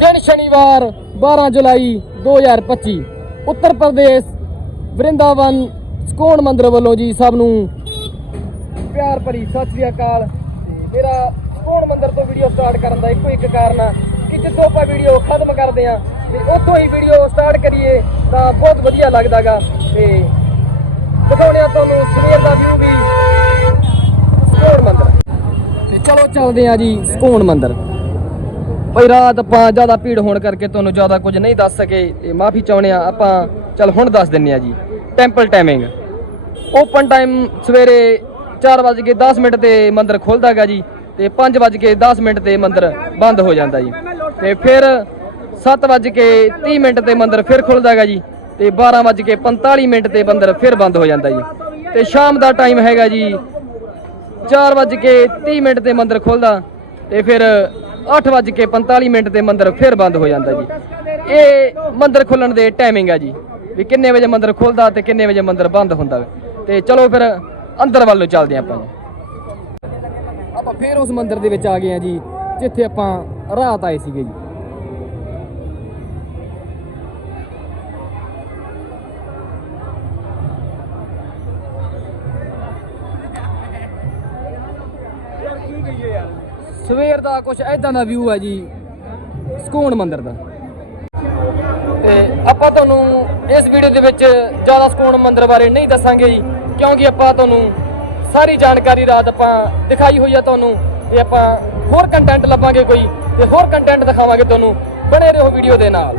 ਦਿਨ ਸ਼ਨੀਵਾਰ 12 ਜੁਲਾਈ 2025 ਉੱਤਰ ਪ੍ਰਦੇਸ਼, ਵਰਿੰਦਾਵਨ, ਸਕੋਣ ਮੰਦਰ ਵੱਲੋਂ ਜੀ ਸਭ ਨੂੰ ਪਿਆਰ ਭਰੀ ਸਤਿ ਸ੍ਰੀ ਅਕਾਲ। ਮੇਰਾ ਸਕੋਣ ਮੰਦਰ ਤੋਂ ਵੀਡੀਓ ਸਟਾਰਟ ਕਰਨ ਦਾ ਇੱਕੋ ਇੱਕ ਕਾਰਨ ਆ ਕਿ ਜਿੱਥੋਂ ਆਪਾਂ ਵੀਡੀਓ ਖਤਮ ਕਰਦੇ ਆ ਤੇ ਉੱਥੋਂ ਹੀ ਵੀਡੀਓ ਸਟਾਰਟ ਕਰੀਏ ਤਾਂ ਬਹੁਤ ਵਧੀਆ ਲੱਗਦਾਗਾ। ਤੇ ਦਿਖਾਉਣੇ ਆ ਤੁਹਾਨੂੰ ਸਵੇਰ ਦਾ ਵਿਊ ਵੀ ਸਕੋਣ ਮੰਦਰ। ਤੇ ਚਲੋ ਚੱਲਦੇ ਆ ਜੀ ਸਕੋਣ ਮੰਦਰ। ਭਈ ਰਾਤ ਆਪਾਂ ਜ਼ਿਆਦਾ ਭੀੜ ਹੋਣ ਕਰਕੇ ਤੁਹਾਨੂੰ ਜ਼ਿਆਦਾ ਕੁਝ ਨਹੀਂ ਦੱਸ ਸਕੇ ਤੇ ਮਾਫੀ ਚਾਹੁੰਦੇ ਆ ਆਪਾਂ ਚੱਲ ਹੁਣ ਦੱਸ ਦਿੰਨੇ ਆ ਜੀ। ਟੈਂਪਲ ਟਾਈਮਿੰਗ ਓਪਨ ਟਾਈਮ ਸਵੇਰੇ 4:10 ਮਿੰਟ ਤੇ ਮੰਦਿਰ ਖੁੱਲਦਾ ਹੈਗਾ ਜੀ, ਤੇ 5:10 ਮਿੰਟ ਤੇ ਮੰਦਿਰ ਬੰਦ ਹੋ ਜਾਂਦਾ ਜੀ। ਤੇ ਫਿਰ 7:30 ਮਿੰਟ ਤੇ ਮੰਦਿਰ ਫਿਰ ਖੁੱਲਦਾ ਹੈਗਾ ਜੀ, ਤੇ 12:45 ਮਿੰਟ ਤੇ ਮੰਦਿਰ ਫਿਰ ਬੰਦ ਹੋ ਜਾਂਦਾ ਜੀ। ਤੇ ਸ਼ਾਮ ਦਾ ਟਾਈਮ ਹੈਗਾ ਜੀ 4:30 ਮਿੰਟ ਤੇ ਮੰਦਿਰ ਖੁੱਲਦਾ, ਤੇ ਫਿਰ 8:45 ਮਿੰਟ ਤੇ ਮੰਦਿਰ ਫਿਰ ਬੰਦ ਹੋ ਜਾਂਦਾ ਜੀ। ਇਹ ਮੰਦਿਰ ਖੁੱਲਣ ਦੇ ਟਾਈਮਿੰਗ ਆ ਜੀ। ਵੀ ਕਿੰਨੇ ਵਜੇ ਮੰਦਿਰ ਖੁੱਲਦਾ ਤੇ ਕਿੰਨੇ ਵਜੇ ਮੰਦਿਰ ਬੰਦ ਹੁੰਦਾ ਵਾ। ਤੇ ਚਲੋ ਫਿਰ ਅੰਦਰ ਵੱਲੋਂ ਨੂੰ ਚੱਲਦੇ ਆਪਾਂ ਜੀ। ਆਪਾਂ ਫਿਰ ਉਸ ਮੰਦਿਰ ਦੇ ਵਿੱਚ ਆ ਗਏ ਆ ਜੀ, ਜਿੱਥੇ ਆਪਾਂ ਰਾਤ ਆਏ ਸੀਗੇ ਜੀ। ਸਵੇਰ ਦਾ ਕੁਝ ਐਦਾਂ ਦਾ ਵਿਊ ਹੈ ਜੀ, ਸਕੂਨ ਮੰਦਰ ਦਾ। ਤੇ ਆਪਾਂ ਤੁਹਾਨੂੰ ਇਸ ਵੀਡੀਓ ਦੇ ਵਿੱਚ ਜ਼ਿਆਦਾ ਸਕੂਨ ਮੰਦਰ ਬਾਰੇ ਨਹੀਂ ਦੱਸਾਂਗੇ ਜੀ, ਕਿਉਂਕਿ ਆਪਾਂ ਤੁਹਾਨੂੰ ਸਾਰੀ ਜਾਣਕਾਰੀ ਰਾਤ ਆਪਾਂ ਦਿਖਾਈ ਹੋਈ ਆ ਤੁਹਾਨੂੰ, ਤੇ ਆਪਾਂ ਹੋਰ ਕੰਟੈਂਟ ਲੱਭਾਂਗੇ ਕੋਈ, ਤੇ ਹੋਰ ਕੰਟੈਂਟ ਦਿਖਾਵਾਂਗੇ ਤੁਹਾਨੂੰ ਬਣੇ ਰਹੋ ਵੀਡੀਓ ਦੇ ਨਾਲ।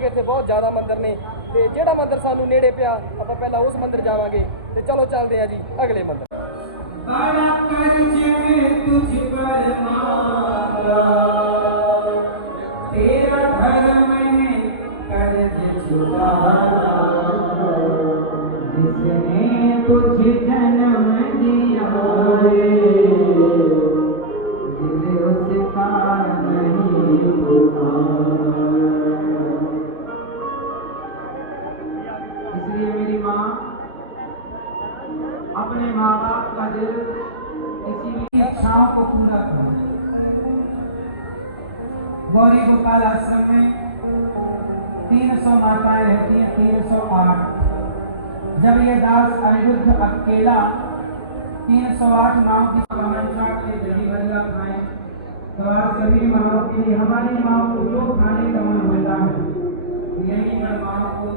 ਕਿਉਂਕਿ ਇੱਥੇ ਬਹੁਤ ਜ਼ਿਆਦਾ ਮੰਦਿਰ ਨੇ ਤੇ ਜਿਹੜਾ ਮੰਦਿਰ ਸਾਨੂੰ ਨੇੜੇ ਪਿਆ, ਆਪਾਂ ਪਹਿਲਾਂ ਉਸ ਮੰਦਿਰ ਜਾਵਾਂਗੇ ਤੇ ਚਲੋ ਚੱਲਦੇ ਆ ਜੀ ਅਗਲੇ ਮੰਦਰ। ਕਰ ਜਿਵੇਂ ਤੁਝ ਪਰਮਾਤਮਾ। ਤੇਰਾ ਧਰਮ ਹੈ ਕਰ ਜਿ ਚੁਕਾਣਾ ਜਿਸਨੇ ਤੁਝ माताएँ रहती हैं तीन सौ आठ। जब ये दास अनिरुद्ध अकेला तीन सौ आठ माओ की भरिया खाए तो आप सभी माओ के लिए हमारी माओ को जो खाने का मन होता है, यही हर माओ को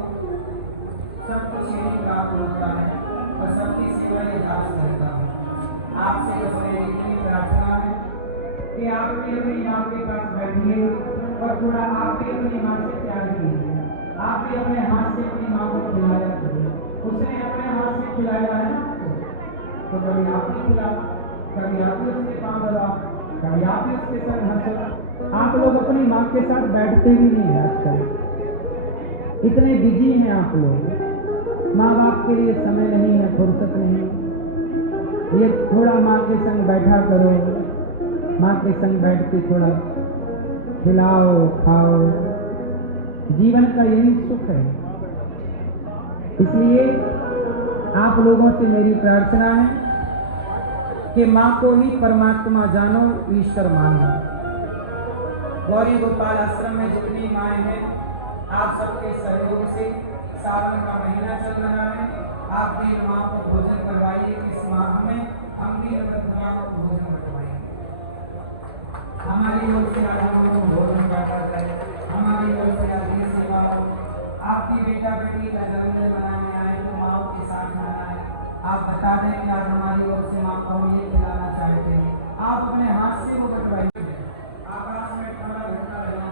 सब कुछ यही प्राप्त होता है और सबकी सेवा ये दास करता है। आपसे बस मेरी इतनी प्रार्थना है कि आप भी अपनी माँ के पास बैठिए और थोड़ा आप भी अपनी माँ से प्यार कीजिए। आप भी अपने हाथ से अपनी माँ को खिलाया उसने अपने हाथ से खिलाया है तो कभी आप कभी आप भी उसके दबाओ, कभी आप भी उसके आप लोग अपनी माँ के साथ बैठते भी नहीं हैं आजकल। इतने बिज़ी हैं आप लोग। माँ बाप के लिए समय नहीं है, फुर्सत नहीं। ये थोड़ा माँ के संग बैठा करो। माँ के संग बैठ के थोड़ा खिलाओ, खाओ। जीवन का यही सुख है। इसलिए आप लोगों से मेरी प्रार्थना है कि माँ को ही परमात्मा जानो, ईश्वर मानो। गौरी गोपाल आश्रम में जितनी माएँ हैं, आप सबके सहयोग से सावन का महीना चल रहा है। आप भी माँ को भोजन करवाइए, इस माह में हम भी अमृत माँ को भोजन करवाएँगे। हमारी ओर से आज हम भोजन बांटा जाए हमारी ओर से आज आपकी बेटा बेटी का जन्मदिन मनाने आए तो माओ के साथ मनाए आप बता दें कि आज हमारी ओर से माँ को हम ये खिलाना चाहते हैं आप अपने हाथ से वो कटवाइए आकाश में ठंडा घंटा रहना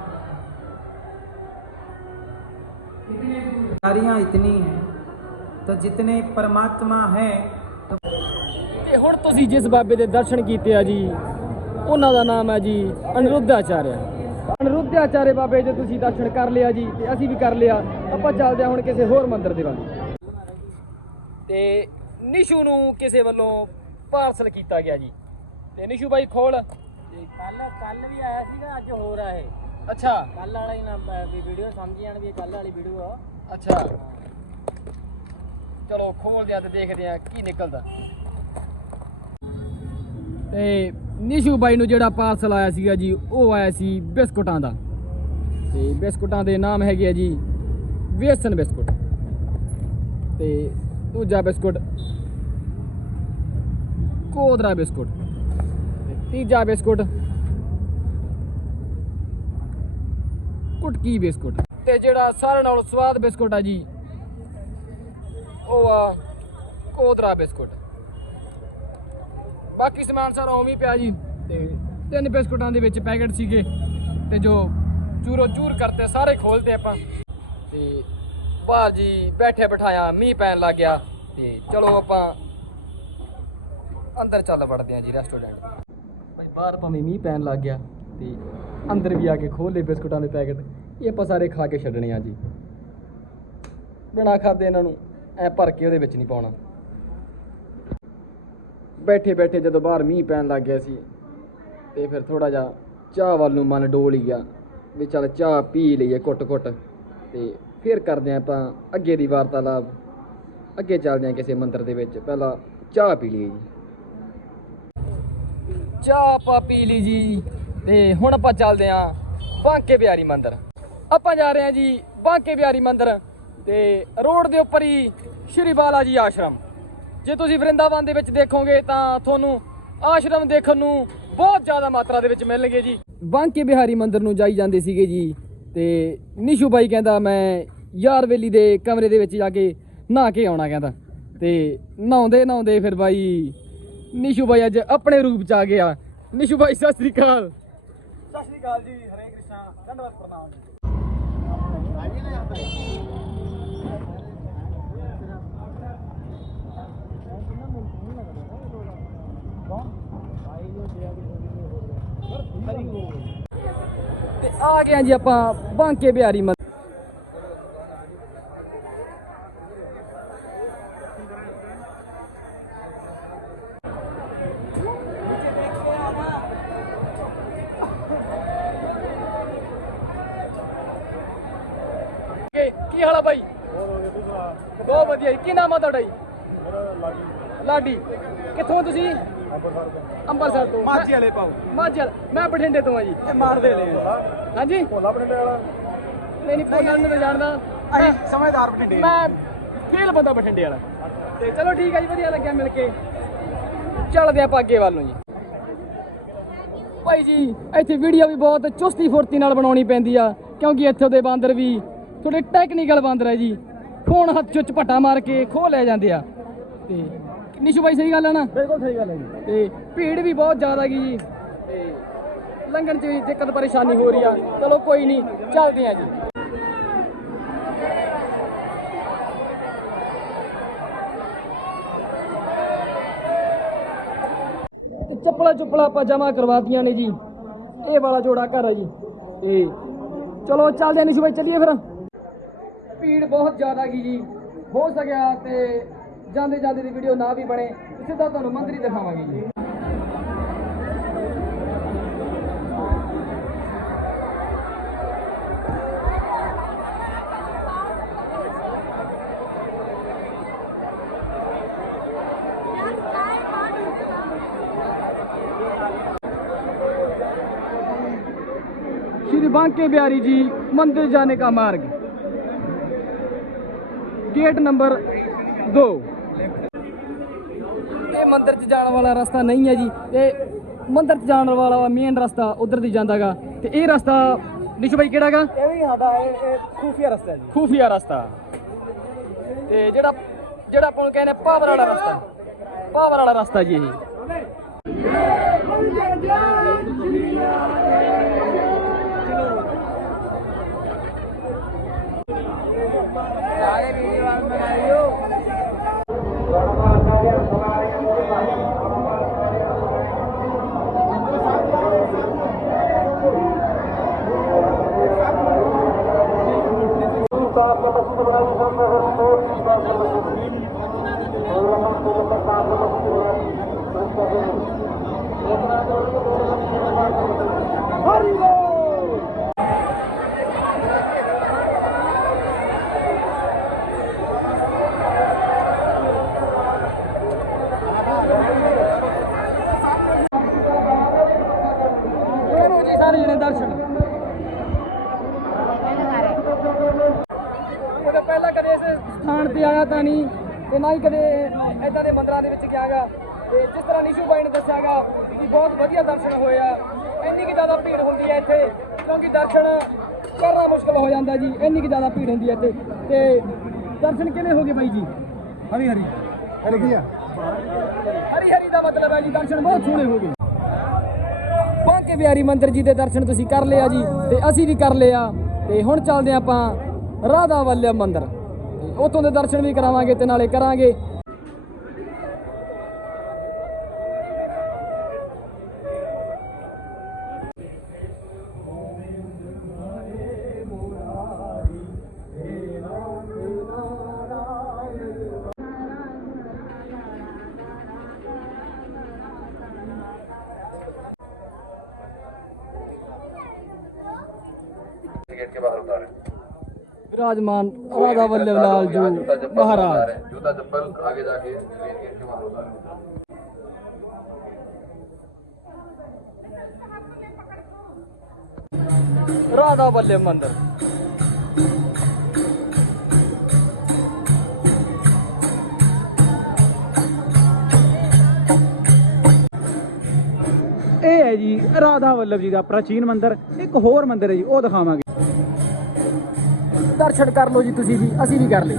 कितने दूर नारियाँ इतनी हैं तो जितने परमात्मा हैं तो ਤੇ ਹੁਣ ਤੁਸੀਂ ਜਿਸ ਬਾਬੇ ਦੇ ਦਰਸ਼ਨ ਕੀਤੇ ਆ ਜੀ ਉਹਨਾਂ ਦਾ ਨਾਮ ਹੈ ਜੀ ਅਨਿਰੁੱਧਾਚਾਰਿਆ ਅਨਿਰੁੱਧਾਚਾਰੇ ਬਾਬੇ ਦੇ ਤੁਸੀਂ ਦਰਸ਼ਨ ਕਰ ਲਿਆ ਜੀ ਤੇ ਅਸੀਂ ਵੀ ਕਰ ਲਿਆ। ਆਪਾਂ ਚੱਲਦੇ ਹਾਂ ਹੁਣ ਕਿਸੇ ਹੋਰ ਮੰਦਿਰ ਦੇ ਵੱਲ। ਤੇ ਨਿਸ਼ੂ ਨੂੰ ਕਿਸੇ ਵੱਲੋਂ ਪਾਰਸਲ ਕੀਤਾ ਗਿਆ ਜੀ। ਤੇ ਨਿਸ਼ੂ ਬਾਈ ਖੋਲ। ਕੱਲ ਕੱਲ ਵੀ ਆਇਆ ਸੀਗਾ ਅੱਜ ਹੋਰ ਆ ਇਹ। ਅੱਛਾ। ਕੱਲ ਵਾਲਾ ਹੀ ਨਾ ਵੀ ਵੀਡੀਓ ਸਮਝ ਜਾਣ ਵੀ ਕੱਲ ਵਾਲੀ ਵੀਡੀਓ ਆ। ਅੱਛਾ। ਚਲੋ ਖੋਲਦੇ ਆ ਤੇ ਦੇਖਦੇ ਆ ਕੀ ਨਿਕਲਦਾ। ਤੇ ਨਿਸ਼ੂ ਬਾਈ ਨੂੰ ਜਿਹੜਾ ਪਾਰਸਲ ਆਇਆ ਸੀਗਾ ਜੀ, ਉਹ ਆਇਆ ਸੀ ਬਿਸਕੁਟਾਂ ਦਾ। ਤੇ ਬਿਸਕੁਟਾਂ ਦੇ ਨਾਮ ਹੈਗੇ ਆ ਜੀ, ਵੇਸਨ ਬਿਸਕੁਟ। ਤੇ ਦੂਜਾ ਬਿਸਕੁਟ, ਕੋਦਰਾ ਬਿਸਕੁਟ। ਤੇ ਤੀਜਾ ਬਿਸਕੁਟ, ਕੁਟਕੀ ਬਿਸਕੁਟ। ਤੇ ਜਿਹੜਾ ਸਾਰਿਆਂ ਨਾਲੋਂ ਸਵਾਦ ਬਿਸਕੁਟ ਆ ਜੀ, ਉਹ ਆ ਕੋਦਰਾ ਬਿਸਕੁਟ। ਬਾਕੀ ਸਮਾਨ ਸਾਰਾ ਉਵੇਂ ਪਿਆ ਜੀ ਤੇ ਤਿੰਨ ਬਿਸਕੁਟਾਂ ਦੇ ਵਿੱਚ ਪੈਕੇਟ ਸੀਗੇ ਤੇ ਜੋ ਚੂਰੋ ਚੂਰ ਕਰਤੇ, ਸਾਰੇ ਖੋਲਤੇ ਆਪਾਂ। ਤੇ ਬਾਹਰ ਜੀ ਬੈਠੇ ਬਿਠਾਇਆ, ਮੀਂਹ ਪੈਣ ਲੱਗ ਗਿਆ ਤੇ ਚਲੋ ਆਪਾਂ ਅੰਦਰ ਚੱਲ ਵੜਦੇ ਆ ਜੀ ਰੈਸਟੋਰੈਂਟ ਭਾਈ ਬਾਹਰ ਭਾਵੇਂ ਮੀਂਹ ਪੈਣ ਲੱਗ ਗਿਆ ਤੇ ਅੰਦਰ ਵੀ ਆ ਕੇ ਖੋਲ ਲਏ ਬਿਸਕੁਟਾਂ ਦੇ ਪੈਕੇਟ, ਇਹ ਆਪਾਂ ਸਾਰੇ ਖਾ ਕੇ ਛੱਡਣੇ ਆ ਜੀ। ਬਿਨਾ ਖਾਦੇ ਇਹਨਾਂ ਨੂੰ, ਐ ਭਰ ਕੇ ਉਹਦੇ ਵਿੱਚ ਨਹੀਂ ਪਾਉਣਾ। ਬੈਠੇ ਬੈਠੇ ਜਦੋਂ ਬਾਹਰ ਮੀਂਹ ਪੈਣ ਲੱਗ ਗਿਆ ਸੀ, ਤੇ ਫਿਰ ਥੋੜਾ ਜਿਹਾ ਚਾਹ ਵੱਲ ਨੂੰ ਮਨ ਡੋਲ ਹੀ ਗਿਆ, ਵੀ ਚੱਲ ਚਾਹ ਪੀ ਲਈਏ ਘੁੱਟ ਘੁੱਟ ਤੇ ਫਿਰ ਕਰਦੇ ਆਂ ਆਪਾਂ ਅੱਗੇ ਦੀ ਵਾਰਤਾਲਾਪ। ਅੱਗੇ ਚੱਲਦੇ ਆਂ ਕਿਸੇ ਮੰਦਿਰ ਦੇ ਵਿੱਚ, ਪਹਿਲਾਂ ਚਾਹ ਪੀ ਲਈਏ ਜੀ। ਚਾਹ ਆਪਾਂ ਪੀ ਲਈ ਜੀ, ਤੇ ਹੁਣ ਆਪਾਂ ਚੱਲਦੇ ਆਂ ਬਾਂਕੇ ਬਿਹਾਰੀ ਮੰਦਿਰ। ਆਪਾਂ ਜਾ ਰਹੇ ਆਂ ਜੀ ਬਾਂਕੇ ਬਿਹਾਰੀ ਮੰਦਿਰ, ਤੇ ਰੋਡ ਦੇ ਉੱਪਰ ਹੀ ਸ਼੍ਰੀ ਬਾਲਾ ਜੀ ਆਸ਼ਰਮ। ਜੇ ਤੁਸੀਂ ਵਰਿੰਦਾਵਨ ਦੇ ਵਿੱਚ ਦੇਖੋਗੇ ਤਾਂ ਤੁਹਾਨੂੰ ਆਸ਼ਰਮ ਦੇਖਣ ਨੂੰ ਬਹੁਤ ਜ਼ਿਆਦਾ ਮਾਤਰਾ ਦੇ ਵਿੱਚ ਮਿਲਣਗੇ ਜੀ। ਬਾਂਕੇ ਬਿਹਾਰੀ ਮੰਦਿਰ ਨੂੰ ਜਾਈ ਜਾਂਦੇ ਸੀਗੇ ਜੀ ਤੇ ਨਿਸ਼ੂ ਬਾਈ ਕਹਿੰਦਾ, ਮੈਂ ਯਾਰ ਵੇਲੀ ਦੇ ਕਮਰੇ ਦੇ ਵਿੱਚ ਜਾ ਕੇ ਨਹਾ ਕੇ ਆਉਣਾ, ਕਹਿੰਦਾ। ਤੇ ਨਹਾਉਂਦੇ ਨਹਾਉਂਦੇ ਫਿਰ ਬਾਈ ਨਿਸ਼ੂ ਬਾਈ ਅੱਜ ਆਪਣੇ ਰੂਪ ਚ ਆ ਗਿਆ। ਨਿਸ਼ੂ ਬਾਈ, ਸਤਿ ਸ੍ਰੀ ਅਕਾਲ। ਸਤਿ ਸ਼੍ਰੀ ਅਕਾਲ ਜੀ, ਹਰੇ ਕ੍ਰਿਸ਼ਨ। ਧੰਨਵਾਦ ਪ੍ਰਣਾਮ ਜੀ ਤੇ ਆ ਗਏ ਜੀ ਆਪਾਂ ਬਾਂਕੇ ਬਿਹਾਰੀ ਮੰਦਿਰ ਕੀ ਹਾਲ ਆ ਬਾਈ? ਬਹੁਤ ਵਧੀਆ ਕੀ ਨਾਮ ਆ ਤੁਹਾਡਾ ਜੀ? ਲਾਡੀ। ਕਿੱਥੋਂ ਤੁਸੀਂ? ਅੰਮ੍ਰਿਤਸਰ ਤੋਂ। ਮਾਝੇ ਵਾਲੇ ਪਾਓ। ਮਾਝੇ। ਮੈਂ ਬਠਿੰਡੇ ਤੋਂ ਆ ਜੀ। ਇਹ ਮਾਰਦੇ ਲੈ ਹਾਂਜੀ? ਭੋਲਾ ਬਟੇ ਵਾਲਾ। ਨਹੀਂ ਨਹੀਂ ਪੋਲਾਂ ਨੂੰ ਜਾਣਦਾ। ਅਸੀਂ ਸਮਝਦਾਰ ਬਠਿੰਡੇ ਮੈਂ ਫੇਲ ਬੰਦਾ ਬਠਿੰਡੇ ਵਾਲਾ। ਤੇ ਚਲੋ ਠੀਕ ਹੈ ਜੀ ਵਧੀਆ ਲੱਗਿਆ ਮਿਲ ਕੇ। ਚੱਲਦੇ ਆਪਾਂ ਅੱਗੇ ਵੱਲ ਨੂੰ ਜੀ। ਭਾਈ ਜੀ ਇੱਥੇ ਵੀਡੀਓ ਵੀ ਬਹੁਤ ਚੁਸਤੀ ਫੁਰਤੀ ਨਾਲ ਬਣਾਉਣੀ ਪੈਂਦੀ ਆ ਕਿਉਂਕਿ ਇੱਥੇ ਦੇ ਬਾਂਦਰ ਵੀ ਥੋੜੇ ਟੈਕਨੀਕਲ ਬਾਂਦਰ ਹੈ ਜੀ। ਫੋਨ ਹੱਥ ਚੋਂ ਝਪਟਾ ਮਾਰ ਕੇ ਖੋਹ ਲੈ ਜਾਂਦੇ ਆ। ਤੇ ਨਿਸ਼ੂ ਭਾਈ ਸਹੀ ਗੱਲ ਹੈ ਨਾ? ਬਿਲਕੁਲ ਸਹੀ ਗੱਲ ਹੈ ਜੀ। ਤੇ ਭੀੜ ਵੀ ਬਹੁਤ ਜ਼ਿਆਦਾ ਗਈ ਜੀ। ਤੇ ਲੰਘਣ 'ਚ ਵੀ ਦਿੱਕਤ ਪਰੇਸ਼ਾਨੀ ਹੋ ਰਹੀ ਆ। ਚਲੋ ਕੋਈ ਨਹੀਂ, ਚੱਲਦੇ ਆ ਜੀ। ਚੱਪਲਾ ਚੁੱਪਲਾ ਆਪਾਂ ਜਮਾ ਕਰਵਾਤੀਆਂ ਨੇ ਜੀ। ਇਹ ਵਾਲਾ ਜੋੜਾ ਘਰ ਹੈ ਜੀ। ਤੇ ਚਲੋ ਚੱਲਦੇ ਆ ਨਿਸ਼ੂ ਭਾਈ ਚੱਲੀਏ ਫਿਰ। ਭੀੜ ਬਹੁਤ ਜ਼ਿਆਦਾ ਗਈ ਜੀ। ਹੋ ਸਕਿਆ ਤੇ ਜਾਂਦੇ ਜਾਂਦੇ ਦੀ ਵੀਡੀਓ ਨਾ ਵੀ ਬਣੇ, ਸਿੱਧਾ ਤੁਹਾਨੂੰ ਮੰਦਰੀ ਦਿਖਾਵਾਂਗੇ ਜੀ। श्री बांके बिहारी जी मंदिर जाने का मार्ग गेट नंबर दो ਇਹ ਮੰਦਿਰ 'ਚ ਜਾਣ ਵਾਲਾ ਰਸਤਾ ਨਹੀਂ ਹੈ ਜੀ ਇਹ ਮੰਦਿਰ 'ਚ ਜਾਣ ਵਾਲਾ ਮੇਨ ਰਸਤਾ ਉਧਰ ਦੀ ਜਾਂਦਾਗਾ ਤੇ ਇਹ ਰਸਤਾ ਨਿਸ਼ੂ ਭਾਈ ਕਿਹੜਾਗਾ ਇਹ ਵੀ ਸਾਡਾ ਇਹ ਇਹ ਖੂਫੀਆ ਰਸਤਾ ਹੈ ਜੀ ਖੂਫੀਆ ਰਸਤਾ ਤੇ ਜਿਹੜਾ ਜਿਹੜਾ ਆਪਾਂ ਨੂੰ ਕਹਿੰਦੇ ਪਾਵਰ ਵਾਲਾ ਰਸਤਾ ਪਾਵਰ ਵਾਲਾ ਰਸਤਾ ਜੀ ਇਹ ਸਾਰੇ ਵੀਡੀਓ ਆਨ ਬਣਾਇਓ ਕਰੋ ਜੀ ਸਾਰੇ ਜਣੇ ਦਰਸ਼ਨ ਉਹਦੇ ਪਹਿਲਾਂ ਕਦੇ ਇਸ ਸਥਾਨ ਤੇ ਆਇਆ ਤਾਂ ਨਹੀਂ ਤੇ ਨਾ ਹੀ ਕਦੇ ਇਦਾਂ ਦੇ ਮੰਦਰਾਂ ਦੇ ਵਿੱਚ ਗਿਆਗਾ ਤੇ ਜਿਸ ਤਰ੍ਹਾਂ ਨਿਸ਼ੂ ਬਾਈ ਨੇ ਦੱਸਿਆਗਾ ਕਿ ਬਹੁਤ ਵਧੀਆ ਦਰਸ਼ਨ ਹੋਏ ਆ ਇੰਨੀ ਕਿ ਜ਼ਿਆਦਾ ਭੀੜ ਹੁੰਦੀ ਹੈ ਇੱਥੇ ਕਿਉਂਕਿ ਦਰਸ਼ਨ ਕਰਨਾ ਮੁਸ਼ਕਲ ਹੋ ਜਾਂਦਾ ਜੀ ਇੰਨੀ ਕਿ ਜ਼ਿਆਦਾ ਭੀੜ ਹੁੰਦੀ ਹੈ ਇੱਥੇ। ਤੇ ਦਰਸ਼ਨ ਕਿਵੇਂ ਹੋ ਗਏ ਬਾਈ ਜੀ? ਹਰੀ ਹਰੀ। ਹਰੀ ਕੀ ਆ? ਹਰੀ ਹਰੀ ਦਾ ਮਤਲਬ ਹੈ ਜੀ ਦਰਸ਼ਨ ਬਹੁਤ ਸੋਹਣੇ ਹੋ ਗਏ। ਬਾਂਕੇ ਬਿਹਾਰੀ ਮੰਦਿਰ ਜੀ ਦੇ ਦਰਸ਼ਨ ਤੁਸੀਂ ਕਰ ਲਿਆ ਜੀ ਤੇ ਅਸੀਂ ਵੀ ਕਰ ਲਿਆ ਤੇ ਹੁਣ ਚੱਲਦੇ ਹਾਂ ਆਪਾਂ ਰਾਧਾ ਵੱਲਭ ਮੰਦਿਰ। ਉੱਥੋਂ ਦੇ ਦਰਸ਼ਨ ਵੀ ਕਰਾਵਾਂਗੇ ਤੇ ਨਾਲੇ ਕਰਾਂਗੇ। विराजमान राधा वल्लभ लाल यहाँ जी जूता चप्पल महाराज उतारे जूता चप्पल आगे जाके मेन गेट के बाहर उतारे राधा वल्लभ मंदिर ਇਹ ਹੈ ਜੀ ਰਾਧਾ ਵੱਲਭ ਜੀ ਦਾ ਪ੍ਰਾਚੀਨ ਮੰਦਿਰ ਇੱਕ ਹੋਰ ਮੰਦਿਰ ਹੈ ਜੀ ਉਹ ਦਿਖਾਵਾਂਗੇ ਦਰਸ਼ਨ ਕਰ ਲਓ ਜੀ ਤੁਸੀਂ ਵੀ, ਅਸੀਂ ਵੀ ਕਰ ਲਏ।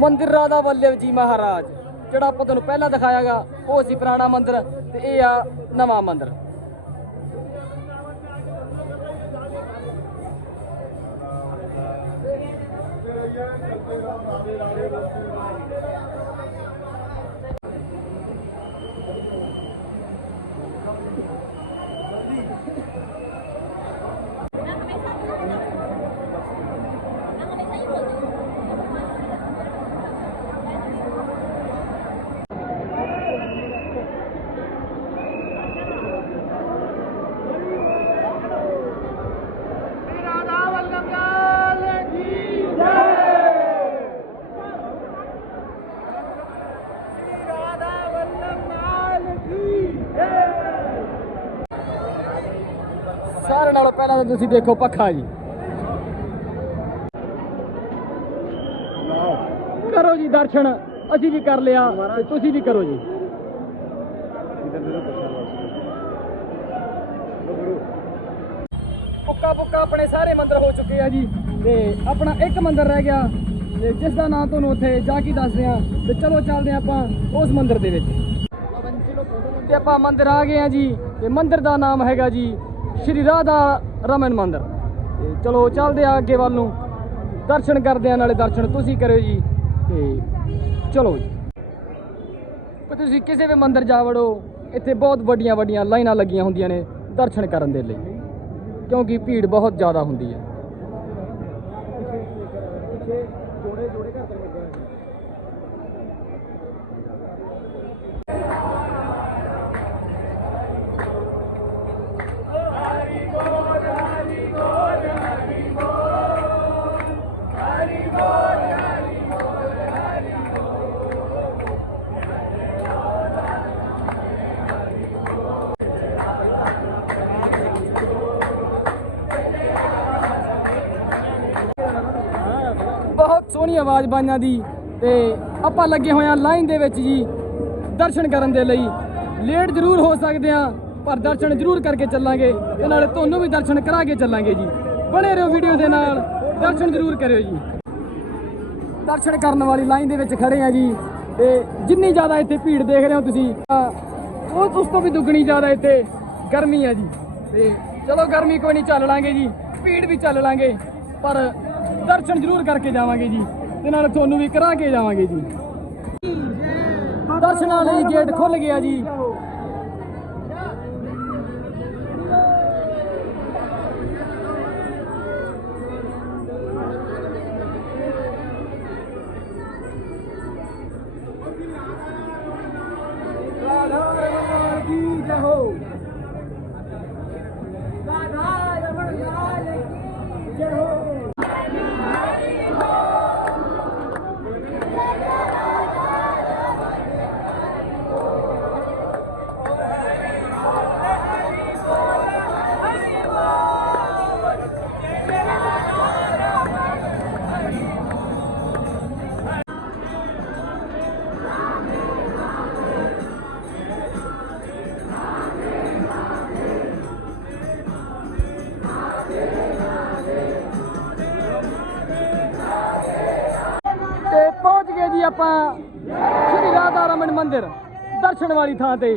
ਮੰਦਿਰ ਰਾਧਾ ਵੱਲਭ ਜੀ ਮਹਾਰਾਜ, ਜਿਹੜਾ ਆਪਾਂ ਤੁਹਾਨੂੰ ਪਹਿਲਾਂ ਦਿਖਾਇਆਗਾ, ਉਹ ਸੀ ਪੁਰਾਣਾ ਮੰਦਿਰ ਤੇ ਇਹ ਆ ਨਵਾਂ ਮੰਦਿਰ। On est. ਪਹਿਲਾਂ ਤਾਂ ਤੁਸੀਂ ਦੇਖੋ ਪੱਖਾ ਜੀ। ਕਰੋ ਜੀ ਦਰਸ਼ਨ, ਅਸੀਂ ਵੀ ਕਰ ਲਿਆ, ਤੇ ਤੁਸੀਂ ਵੀ ਕਰੋ ਜੀ। ਪੁੱਕਾ ਪੁੱਕਾ ਆਪਣੇ ਸਾਰੇ ਮੰਦਿਰ ਹੋ ਚੁੱਕੇ ਆ ਜੀ, ਤੇ ਆਪਣਾ ਇੱਕ ਮੰਦਿਰ ਰਹਿ ਗਿਆ, ਤੇ ਜਿਸ ਦਾ ਨਾਮ ਤੁਹਾਨੂੰ ਉੱਥੇ ਜਾ ਕੇ ਦੱਸਦੇ ਆ, ਤੇ ਚਲੋ ਚੱਲਦੇ ਆ ਆਪਾਂ ਉਸ ਮੰਦਿਰ ਦੇ ਵਿੱਚ। ਤੇ ਆਪਾਂ ਮੰਦਿਰ ਆ ਗਏ ਆ ਜੀ, ਤੇ ਮੰਦਿਰ ਦਾ ਨਾਮ ਹੈਗਾ ਜੀ, ਸ਼੍ਰੀ ਰਾਧਾ ਰਮਨ ਮੰਦਰ। ਤੇ ਚਲੋ ਚੱਲਦੇ ਆ ਅੱਗੇ ਵੱਲ ਨੂੰ। ਦਰਸ਼ਨ ਕਰਦੇ ਆ ਨਾਲੇ ਦਰਸ਼ਨ ਤੁਸੀਂ ਕਰਿਓ ਜੀ। ਤੇ ਚਲੋ ਜੀ। ਤੁਸੀਂ ਕਿਸੇ ਵੀ ਮੰਦਰ ਜਾ ਵੜੋ, ਇੱਥੇ ਬਹੁਤ ਵੱਡੀਆਂ ਵੱਡੀਆਂ ਲਾਈਨਾਂ ਲੱਗੀਆਂ ਹੁੰਦੀਆਂ ਨੇ ਦਰਸ਼ਨ ਕਰਨ ਦੇ ਲਈ। ਕਿਉਂਕਿ ਭੀੜ ਬਹੁਤ ਜ਼ਿਆਦਾ ਹੁੰਦੀ ਹੈ। ਬਹੁਤ ਸੋਹਣੀ ਆਵਾਜ਼ ਬਾਈਆਂ ਦੀ ਤੇ ਆਪਾਂ ਲੱਗੇ ਹੋਏ ਆ ਲਾਈਨ ਦੇ ਵਿੱਚ ਜੀ ਦਰਸ਼ਨ ਕਰਨ ਦੇ ਲਈ। ਲੇਟ ਜ਼ਰੂਰ ਹੋ ਸਕਦੇ ਆ ਪਰ ਦਰਸ਼ਨ ਜ਼ਰੂਰ ਕਰਕੇ ਚੱਲਾਂਗੇ ਤੇ ਨਾਲੇ ਤੁਹਾਨੂੰ ਵੀ ਦਰਸ਼ਨ ਕਰਾ ਕੇ ਚੱਲਾਂਗੇ ਜੀ। ਬਣੇ ਰਹੋ ਵੀਡੀਓ ਦੇ ਨਾਲ, ਦਰਸ਼ਨ ਜ਼ਰੂਰ ਕਰਿਓ ਜੀ। ਦਰਸ਼ਨ ਕਰਨ ਵਾਲੀ ਲਾਈਨ ਦੇ ਵਿੱਚ ਖੜੇ ਆ ਜੀ ਤੇ ਜਿੰਨੀ ਜ਼ਿਆਦਾ ਇੱਥੇ ਭੀੜ ਦੇਖ ਰਹੇ ਹੋ ਤੁਸੀਂ, ਤਾਂ ਉਹ ਉਸ ਤੋਂ ਵੀ ਦੁੱਗਣੀ ਜ਼ਿਆਦਾ ਇੱਥੇ ਗਰਮੀ ਆ ਜੀ। ਤੇ ਚਲੋ ਗਰਮੀ ਕੋਈ ਨਹੀਂ, ਚੱਲ ਲਾਂਗੇ ਜੀ। ਭੀੜ ਵੀ ਚੱਲ ਲਾਂਗੇ, ਪਰ ਦਰਸ਼ਨ ਜ਼ਰੂਰ ਕਰਕੇ ਜਾਵਾਂਗੇ ਜੀ ਤੇ ਨਾਲ ਤੁਹਾਨੂੰ ਵੀ ਕਰਾ ਕੇ ਜਾਵਾਂਗੇ ਜੀ। ਦਰਸ਼ਨਾਂ ਲਈ ਗੇਟ ਖੁੱਲ ਗਿਆ ਜੀ। ਦਰਸ਼ਨ ਵਾਲੀ ਥਾਂ ਤੇ।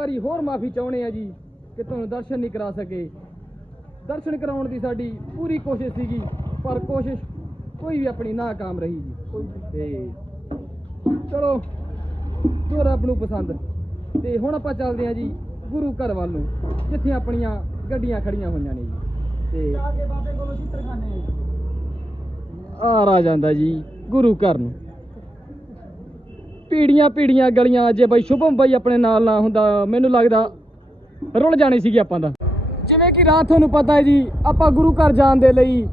ਵਾਰੀ ਹੋਰ ਮਾਫੀ ਚਾਹੁੰਦੇ ਆ ਜੀ ਕਿ ਤੁਹਾਨੂੰ ਦਰਸ਼ਨ ਨਹੀਂ ਕਰਾ ਸਕੇ। ਦਰਸ਼ਨ ਕਰਾਉਣ ਦੀ ਸਾਡੀ ਪੂਰੀ ਕੋਸ਼ਿਸ਼ ਸੀਗੀ ਪਰ ਕੋਸ਼ਿਸ਼ ਕੋਈ ਵੀ ਆਪਣੀ ਨਾਕਾਮ ਰਹੀ ਜੀ। ਤੇ ਚਲੋ ਜੋ ਰੱਬ ਨੂੰ ਪਸੰਦ। ਤੇ ਹੁਣ ਆਪਾਂ ਚੱਲਦੇ ਆ ਜੀ ਗੁਰੂ ਘਰ ਵੱਲ ਨੂੰ ਜਿੱਥੇ ਆਪਣੀਆਂ ਗੱਡੀਆਂ ਖੜੀਆਂ ਹੋਈਆਂ ਨੇ ਜੀ। ਤੇ ਆ ਕੇ ਬਾਬੇ ਕੋਲੋਂ ਚਿੱਤਰ ਖਾਣੇ ਆ ਆ ਜਾਂਦਾ ਜੀ ਗੁਰੂ ਘਰ ਨੂੰ। ਪੀੜੀਆਂ ਪੀੜੀਆਂ ਗਲੀਆਂ ਜੇ ਬਾਈ ਸ਼ੁਭਮ ਬਾਈ ਆਪਣੇ ਨਾਲ ਨਾ ਹੁੰਦਾ, ਮੈਨੂੰ ਲੱਗਦਾ ਰੁੱਲ ਜਾਣੀ ਸੀਗੀ ਆਪਾਂ ਦਾ। ਜਿਵੇਂ ਕਿ ਰਾਤ ਤੁਹਾਨੂੰ ਪਤਾ ਹੈ ਜੀ, ਆਪਾਂ ਗੁਰੂ ਘਰ ਜਾਣ ਦੇ ਲਈ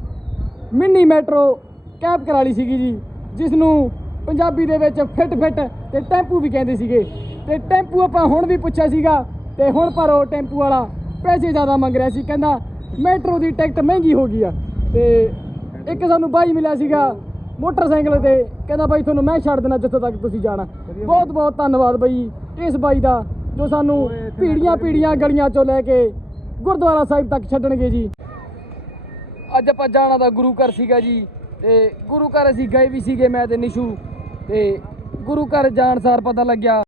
ਮਿੰਨੀ ਮੈਟਰੋ ਕੈਬ ਕਰਾ ਲਈ ਸੀਗੀ ਜੀ ਜਿਸ ਨੂੰ ਪੰਜਾਬੀ ਦੇ ਵਿੱਚ ਫਿੱਟ ਫਿੱਟ ਤੇ ਟੈਂਪੂ ਵੀ ਕਹਿੰਦੇ ਸੀਗੇ। ਤੇ ਟੈਂਪੂ ਆਪਾਂ ਹੁਣ ਵੀ ਪੁੱਛਿਆ ਸੀਗਾ, ਤੇ ਹੁਣ ਪਰ ਉਹ ਟੈਂਪੂ ਵਾਲਾ ਪੈਸੇ ਜ਼ਿਆਦਾ ਮੰਗ ਰਿਹਾ ਸੀ, ਕਹਿੰਦਾ ਮੈਟਰੋ ਦੀ ਟਿਕਟ ਮਹਿੰਗੀ ਹੋ ਗਈ ਆ। ਤੇ ਇੱਕ ਸਾਨੂੰ ਬਾਈ ਮਿਲਿਆ ਸੀਗਾ ਮੋਟਰਸਾਈਕਲ ਤੇ ਕਹਿੰਦਾ ਬਾਈ ਤੁਹਾਨੂੰ ਮੈਂ ਛੱਡ ਦੇਣਾ ਜਿੱਥੋਂ ਤੱਕ ਤੁਸੀਂ ਜਾਣਾ। ਬਹੁਤ ਬਹੁਤ ਧੰਨਵਾਦ ਬਾਈ ਇਸ ਬਾਈ ਦਾ ਜੋ ਸਾਨੂੰ ਪੀੜੀਆਂ ਪੀੜੀਆਂ ਗਲੀਆਂ ਚੋਂ ਲੈ ਕੇ ਗੁਰਦੁਆਰਾ ਸਾਹਿਬ ਤੱਕ ਛੱਡਣਗੇ ਜੀ। ਅੱਜ ਆਪਾਂ ਜਾਣਾ ਦਾ ਗੁਰੂ ਘਰ ਸੀਗਾ ਜੀ ਤੇ ਗੁਰੂ ਘਰ ਅਸੀਂ ਗਏ ਵੀ ਸੀਗੇ ਮੈਂ ਤੇ ਨਿਸ਼ੂ ਤੇ ਗੁਰੂ ਘਰ ਜਾਣ ਸਾਰ ਪਤਾ ਲੱਗਿਆ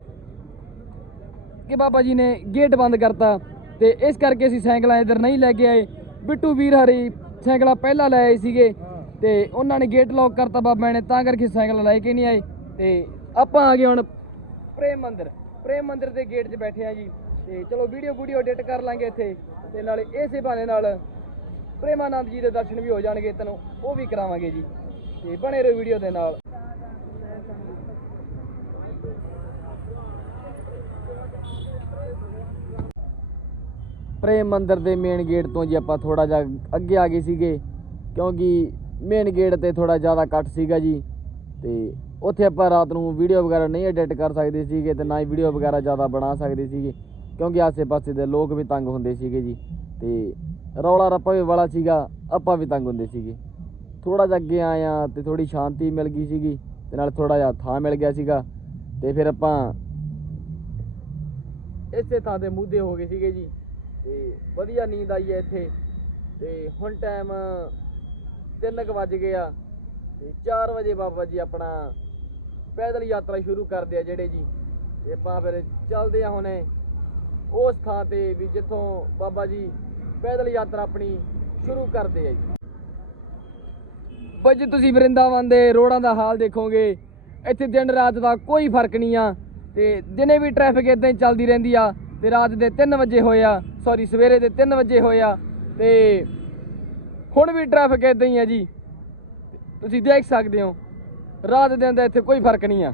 ਕਿ ਬਾਬਾ ਜੀ ਨੇ ਗੇਟ ਬੰਦ ਕਰਤਾ ਤੇ ਇਸ ਕਰਕੇ ਅਸੀਂ ਸਾਈਕਲਾਂ ਇੱਧਰ ਨਹੀਂ ਲੈ ਕੇ ਆਏ। ਬਿੱਟੂ ਵੀਰ ਹਰੀ ਸਾਈਕਲਾਂ ਪਹਿਲਾਂ ਲੈ ਆਏ ਸੀਗੇ ਤੇ ਉਹਨਾਂ ਨੇ ਗੇਟ ਲੌਕ ਕਰਤਾ ਬਾਬਾ ਨੇ ਤਾਂ ਕਰਕੇ ਸਾਈਕਲ ਲੈ ਕੇ ਨਹੀਂ ਆਏ। ਤੇ ਆਪਾਂ ਆ ਗਏ ਹੁਣ ਪ੍ਰੇਮ ਮੰਦਿਰ। ਪ੍ਰੇਮ ਮੰਦਿਰ ਦੇ ਗੇਟ 'ਚ ਬੈਠੇ ਆ ਜੀ। ਤੇ ਚਲੋ ਵੀਡੀਓ ਵੀਡੀਓ ਐਡਿਟ ਕਰ ਲਾਂਗੇ ਇੱਥੇ। ਤੇ ਨਾਲੇ ਇਸੇ ਬਹਾਨੇ ਨਾਲ ਪ੍ਰੇਮਾਨੰਦ ਜੀ ਦੇ ਦਰਸ਼ਨ ਵੀ ਹੋ ਜਾਣਗੇ ਤੈਨੂੰ, ਉਹ ਵੀ ਕਰਾਵਾਂਗੇ ਜੀ। ਤੇ ਬਣੇ ਰਹੋ ਵੀਡੀਓ ਦੇ ਨਾਲ। ਪ੍ਰੇਮ ਮੰਦਿਰ ਦੇ ਮੇਨ ਗੇਟ ਤੋਂ ਜੀ ਆਪਾਂ ਥੋੜਾ ਜਿਹਾ ਅੱਗੇ ਆ ਗਏ ਸੀਗੇ, ਕਿਉਂਕਿ ਮੇਨ ਗੇਟ ਤੇ ਥੋੜਾ ਜ਼ਿਆਦਾ ਕੱਟ ਸੀਗਾ ਜੀ। ਤੇ ਉੱਥੇ ਆਪਾਂ ਰਾਤ ਨੂੰ ਵੀਡੀਓ ਵਗੈਰਾ ਨਹੀਂ ਐਡਿਟ ਕਰ ਸਕਦੇ ਸੀਗੇ ਤੇ ਨਾ ਹੀ ਵੀਡੀਓ ਵਗੈਰਾ ਜ਼ਿਆਦਾ ਬਣਾ ਸਕਦੇ ਸੀਗੇ, ਕਿਉਂਕਿ ਆਸੇ-ਪਾਸੇ ਦੇ ਲੋਕ ਵੀ ਤੰਗ ਹੁੰਦੇ ਸੀਗੇ ਜੀ। ਤੇ ਰੌਲਾ ਰੱਪਾ ਵੀ ਵਾਲਾ ਸੀਗਾ, ਆਪਾਂ ਵੀ ਤੰਗ ਹੁੰਦੇ ਸੀਗੇ। ਥੋੜਾ ਜਿਹਾ ਅੱਗੇ ਆਇਆ ਤੇ ਥੋੜੀ ਸ਼ਾਂਤੀ ਮਿਲ ਗਈ ਸੀਗੀ, ਤੇ ਨਾਲ ਥੋੜਾ ਜਿਹਾ ਥਾਂ ਮਿਲ ਗਿਆ ਸੀਗਾ। ਤੇ ਫਿਰ ਆਪਾਂ ਇਸੇ ਥਾਂ ਤੇ ਮੁੱਦੇ ਹੋ ਗਏ ਸੀਗੇ ਜੀ। ਤੇ ਵਧੀਆ ਨੀਂਦ ਆਈ ਹੈ ਇੱਥੇ। ਤੇ ਹੁਣ ਟਾਈਮ 3:00 ਵੱਜ ਗਏ ਆ ਤੇ 4 ਵਜੇ ਬਾਬਾ ਜੀ ਆਪਣਾ ਪੈਦਲ ਯਾਤਰਾ ਸ਼ੁਰੂ ਕਰਦੇ ਆ ਜਿਹੜੇ ਜੀ। ਤੇ ਆਪਾਂ ਫਿਰ ਚੱਲਦੇ ਆ ਹੁਣੇ ਉਸ ਥਾਂ ਤੇ ਵੀ ਜਿੱਥੋਂ ਬਾਬਾ ਜੀ ਪੈਦਲ ਯਾਤਰਾ ਆਪਣੀ ਸ਼ੁਰੂ ਕਰਦੇ ਆ ਜੀ। ਬਈ ਜੇ, ਤੁਸੀਂ ਵਰਿੰਦਾਵਨ ਦੇ ਰੋਡਾਂ ਦਾ ਹਾਲ ਦੇਖੋਗੇ। ਇੱਥੇ ਦਿਨ ਰਾਤ ਦਾ ਕੋਈ ਫ਼ਰਕ ਨਹੀਂ ਆ ਤੇ ਦਿਨੇ ਵੀ ਟ੍ਰੈਫਿਕ ਇਦਾਂ ਹੀ ਚੱਲਦੀ ਰਹਿੰਦੀ ਆ ਤੇ ਰਾਤ ਦੇ 3 ਵਜੇ ਹੋਏ ਆ ਸੌਰੀ ਸਵੇਰੇ ਦੇ 3 ਵਜੇ ਹੋਏ ਆ ਤੇ ਹੁਣ ਵੀ ਟ੍ਰੈਫਿਕ ਇਦਾਂ ਹੀ ਹੈ ਜੀ। ਤੁਸੀਂ ਦੇਖ ਸਕਦੇ ਹੋ, ਰਾਤ ਦਿਨ ਦਾ ਇੱਥੇ ਕੋਈ ਫ਼ਰਕ ਨਹੀਂ ਆ।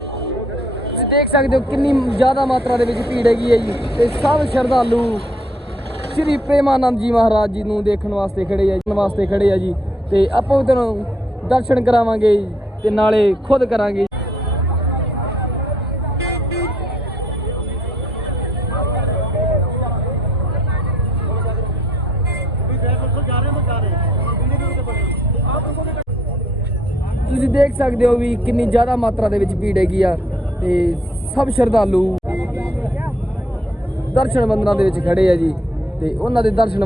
ਤੁਸੀਂ ਦੇਖ ਸਕਦੇ ਹੋ ਕਿੰਨੀ ਜ਼ਿਆਦਾ ਮਾਤਰਾ ਦੇ ਵਿੱਚ ਭੀੜ ਹੈਗੀ ਹੈ ਜੀ। ਤੇ ਸਭ ਸ਼ਰਧਾਲੂ ਸ਼੍ਰੀ ਪ੍ਰੇਮਾਨੰਦ ਜੀ ਮਹਾਰਾਜ ਜੀ ਨੂੰ ਦੇਖਣ ਵਾਸਤੇ ਖੜੇ ਆ ਜੀ ਵਾਸਤੇ ਖੜੇ ਆ ਜੀ। ਤੇ ਆਪਾਂ ਵੀ ਤੁਹਾਨੂੰ ਦਰਸ਼ਨ ਕਰਾਵਾਂਗੇ ਜੀ ਤੇ ਨਾਲੇ ਖੁਦ ਕਰਾਂਗੇ ਸਕਦੇ ਹੋ ਵੀ ਕਿੰਨੀ ਜ਼ਿਆਦਾ ਮਾਤਰਾ ਦੇ ਵਿੱਚ ਭੀੜ ਹੈਗੀ ਆ ਤੇ ਸਭ ਸ਼ਰਧਾਲੂ ਦਰਸ਼ਨ ਬੰਦਨਾਂ ਦੇ ਵਿੱਚ ਖੜੇ ਆ ਜੀ ਤੇ ਉਹਨਾਂ ਦੇ ਦਰਸ਼ਨ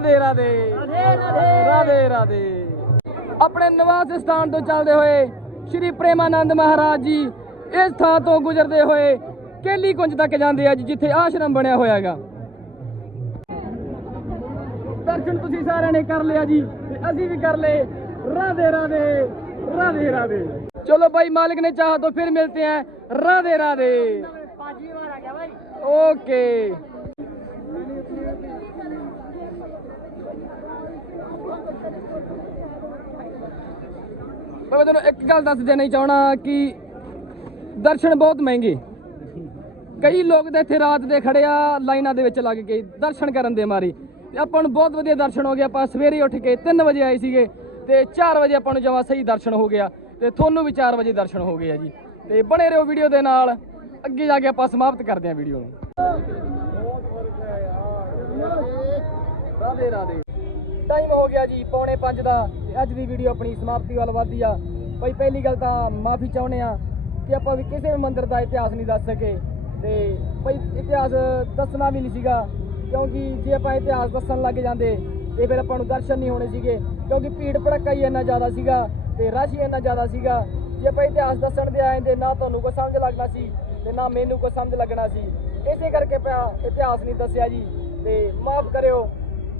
ਰਾਦੇ ਰਾਦੇ ਰਾਦੇ ਰਾਦੇ ਆਪਣੇ ਨਿਵਾਸ ਸਥਾਨ ਤੋਂ ਚੱਲਦੇ ਹੋਏ ਸ਼੍ਰੀ ਪ੍ਰੇਮਾਨੰਦ ਮਹਾਰਾਜ ਜੀ ਇਸ ਥਾਂ ਤੋਂ ਗੁਜ਼ਰਦੇ ਹੋਏ ਕੇਲੀ ਕੁੰਜ ਤੱਕ ਜਾਂਦੇ ਆ ਜਿੱਥੇ ਆਸ਼ਰਮ ਬਣਿਆ ਹੋਇਆ ਹੈਗਾ। ਦਰਸ਼ਨ ਤੁਸੀਂ ਸਾਰਿਆਂ ਨੇ ਕਰ ਲਿਆ ਜੀ ਤੇ ਅਸੀਂ ਵੀ ਕਰ ਲਏ। ਰਾਦੇ ਰਾਦੇ ਰਾਦੇ ਰਾਦੇ ਚਲੋ ਭਾਈ ਮਾਲਕ ਨੇ ਚਾਹ ਤੋਂ ਫਿਰ ਮਿਲਤੇ ਹੈ ਰਾਦੇ ਰਾਦੇ ਪਾਜੀ ਮਾਰ ਆ ਗਿਆ ਭਾਈ ਓਕੇ। ਮੈਂ ਤੁਹਾਨੂੰ ਇੱਕ ਗੱਲ ਦੱਸ ਦੇਣੀ ਚਾਹਣਾ ਕਿ ਦਰਸ਼ਨ ਬਹੁਤ ਮਹਿੰਗੇ। ਕਈ ਲੋਕ ਤਾਂ ਇੱਥੇ ਰਾਤ ਦੇ ਖੜੇ ਆ, ਲਾਈਨਾਂ ਦੇ ਵਿੱਚ ਲੱਗ ਕੇ ਦਰਸ਼ਨ ਕਰਨ ਦੇ ਮਾਰੀ। ਤੇ ਆਪਾਂ ਨੂੰ ਬਹੁਤ ਵਧੀਆ ਦਰਸ਼ਨ ਹੋ ਗਿਆ ਆਪਾਂ ਸਵੇਰੇ ਉੱਠ ਕੇ 3 ਵਜੇ ਆਏ ਸੀਗੇ ਤੇ 4 ਵਜੇ ਆਪਾਂ ਨੂੰ ਜਮਾ ਸਹੀ ਦਰਸ਼ਨ ਹੋ ਗਿਆ ਤੇ ਤੁਹਾਨੂੰ ਵੀ 4 ਵਜੇ ਦਰਸ਼ਨ ਹੋ ਗਏ ਆ ਜੀ। ਤੇ ਬਣੇ ਰਹੋ ਵੀਡੀਓ ਦੇ ਨਾਲ, ਅੱਗੇ ਜਾ ਕੇ ਆਪਾਂ ਸਮਾਪਤ ਕਰਦੇ ਹਾਂ ਵੀਡੀਓ ਨੂੰ। ਰਾਧੇ ਰਾਧੇ। ਟਾਈਮ ਹੋ ਗਿਆ ਜੀ, ਪੌਣੇ 5 ਦਾ। ਤੇ ਅੱਜ ਦੀ ਵੀਡੀਓ ਆਪਣੀ ਸਮਾਪਤੀ ਵੱਲ ਵਧਦੀ ਆ। ਭਾਈ, ਪਹਿਲੀ ਗੱਲ ਤਾਂ ਮਾਫੀ ਚਾਹੁੰਦੇ ਆ ਕਿ ਆਪਾਂ ਵੀ ਕਿਸੇ ਵੀ ਮੰਦਿਰ ਦਾ ਇਤਿਹਾਸ ਨਹੀਂ ਦੱਸ ਸਕੇ। ਤੇ ਭਾਈ, ਇਤਿਹਾਸ ਦੱਸਣਾ ਵੀ ਨਹੀਂ ਸੀਗਾ। ਕਿਉਂਕਿ ਜੇ ਆਪਾਂ ਇਤਿਹਾਸ ਦੱਸਣ ਲੱਗ ਜਾਂਦੇ, ਤੇ ਫਿਰ ਆਪਾਂ ਨੂੰ ਦਰਸ਼ਨ ਨਹੀਂ ਹੋਣੇ ਸੀਗੇ। ਕਿਉਂਕਿ ਭੀੜ ਭੜੱਕਾ ਹੀ ਇੰਨਾ ਜ਼ਿਆਦਾ ਸੀਗਾ ਤੇ ਰਸ਼ ਹੀ ਇੰਨਾ ਜ਼ਿਆਦਾ ਸੀਗਾ। ਜੇ ਆਪਾਂ ਇਤਿਹਾਸ ਦੱਸਣ ਦੇ ਆਏ ਤੇ ਨਾ ਤੁਹਾਨੂੰ ਕੋਈ ਸਮਝ ਲੱਗਣਾ ਸੀ ਤੇ ਨਾ ਮੈਨੂੰ ਕੋਈ ਸਮਝ ਲੱਗਣਾ ਸੀ। ਇਸੇ ਕਰਕੇ ਪਿਆ ਇਤਿਹਾਸ ਨਹੀਂ ਦੱਸਿਆ ਜੀ। ਤੇ ਮਾਫ ਕਰਿਓ।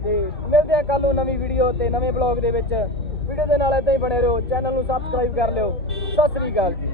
ਤੇ ਮਿਲਦੇ ਆ ਕੱਲ ਨੂੰ ਨਵੀਂ ਵੀਡੀਓ ਤੇ ਨਵੇਂ ਬਲੌਗ ਦੇ ਵਿੱਚ। ਵੀਡੀਓ ਦੇ ਨਾਲ ਇਦਾਂ ਹੀ ਬਣੇ ਰਹੋ। ਚੈਨਲ ਨੂੰ ਸਬਸਕ੍ਰਾਈਬ ਕਰ ਲਿਓ। ਸਤਿ ਸ੍ਰੀ ਅਕਾਲ ਜੀ।